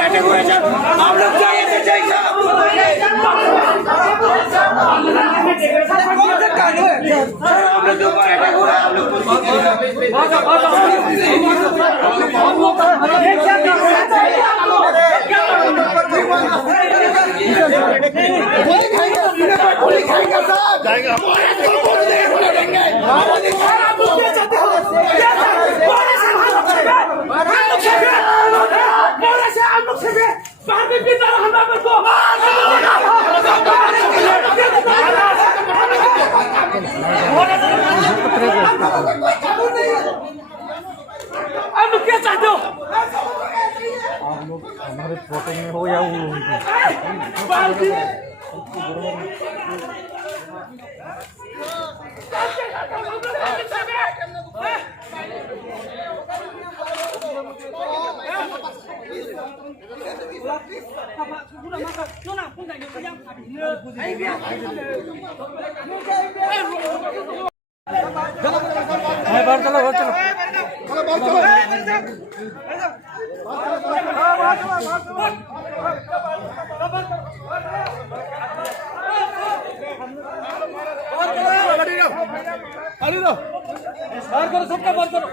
Attack हुआ है sir, आप लोग जाइए तो जाइए साहब। आप लोग जो अटैक हुआ है आप लोग क्या चाहते हो? आप लोग हमारे फोटो में हो या वो बाहर करो, सबका बाहर करो।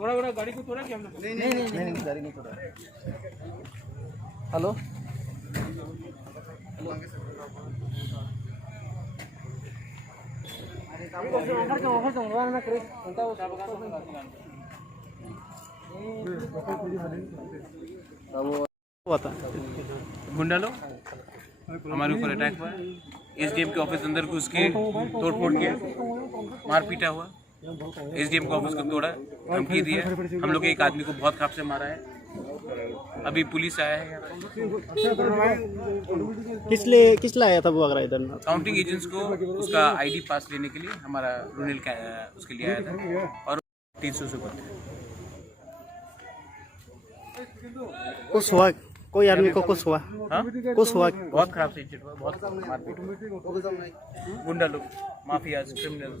थोड़ा गाड़ी को तोड़ा क्या हम लोग? नहीं गाड़ी नहीं तोड़ा। हेलो गुंडा लोग हमारे ऊपर अटैक हुआ। एसडीएम के ऑफिस अंदर घुस के तोड़फोड़ किया, मारपीटा हुआ। एसडीएम के ऑफिस को तोड़ा, धमकी दी है। हम लोग एक आदमी को बहुत खाप से मारा है। अभी पुलिस आया है यहाँ किस लिए आया था वो अगर इधर? काउंटिंग एजेंट्स को उसका आईडी पास लेने के लिए हमारा रूरल का उसके लिए आया था और 300 से ऊपर कुछ हुआ? कोई आदमी को कुछ हुआ? हाँ कुछ हुआ? बहुत खराब से इंजर्ड हुआ, बहुत मारपीट। गुंडा लोग, माफिया, क्रिमिनल।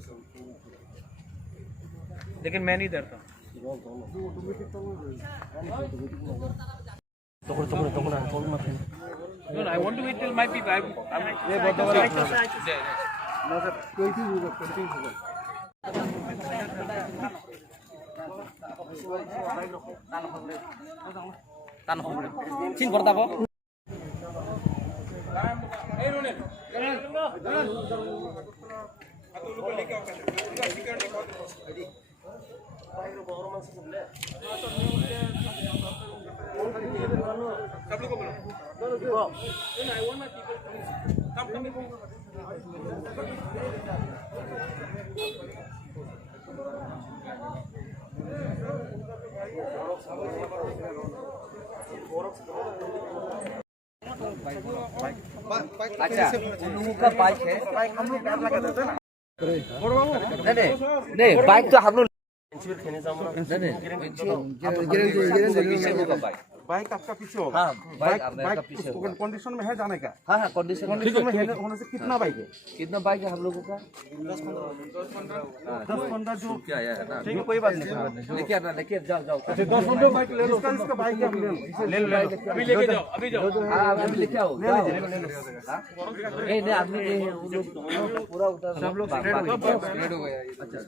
लेकिन मैं नहीं डरता। No, I want to wait till my people. Sin corta ko. सब लोग को बोलो। I want my people to come. अच्छा, उन लोगों का बाइक है, बाइक हम लोग डर लगा देते ना। नहीं बाइक तो हम लोग बाइक आपका पीछे होगा। हाँ, बाइक आपका पीछे होगा। कंडीशन में है जाने का? हाँ हाँ, कंडीशन में होने से कितना बाइक है? कितना बाइक है हम लोगों का? 10-15 जो क्या आया है ना? ठीक है, कोई बात नहीं। लेके आना, लेके जाओ जाओ। 10-15 बाइक ले लो। इसका बाइक है, आप ले लो। अभी लेके जाओ, अभी जाओ। हाँ, अभी लेके आओ। हाँ? नहीं आपने पूरा उतर सब लोग स्प्रेड हो गया। अच्छा,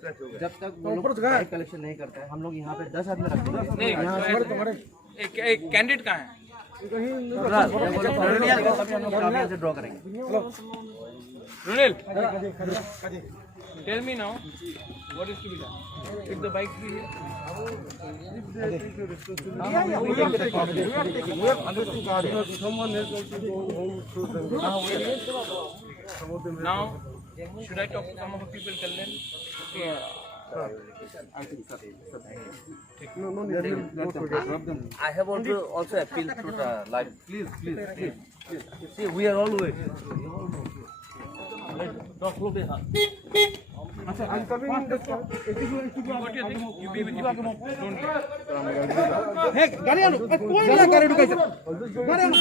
जब तक वो लोग बाइक कलेक्शन नहीं करते हैं, हम लोग यहाँ पे 10 आदमी रखते हैं। नहीं, एक कैंडिडेट कहाँ है? से ड्रॉ करेंगे। Runil, tell me now, what is to be done? If the bike be here, now, should I talk to some of the people, tell them? I have also appealed through the live. Please. See, we are all waiting. अच्छा, I'm coming in the what do you think? You be with the people. Don't be. हे गाड़ी आनो, कोई ना गाड़ी रुकाइছে गाड़ी आनो।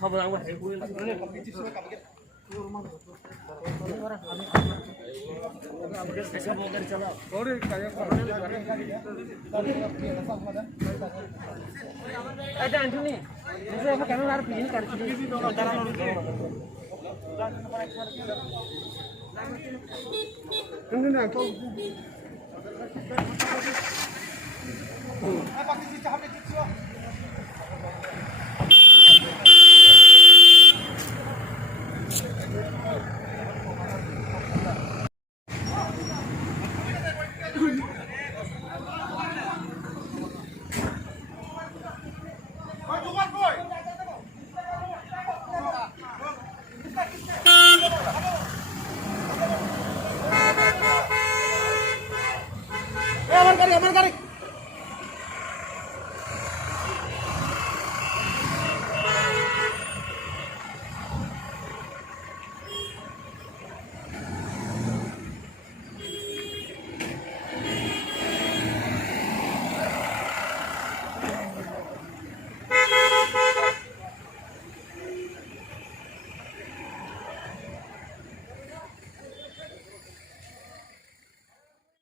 सब रंग है এটা অ্যান্টনি মুঝে এখন কেন আর প্লেন করছি नहीं तो আমার গাড়ি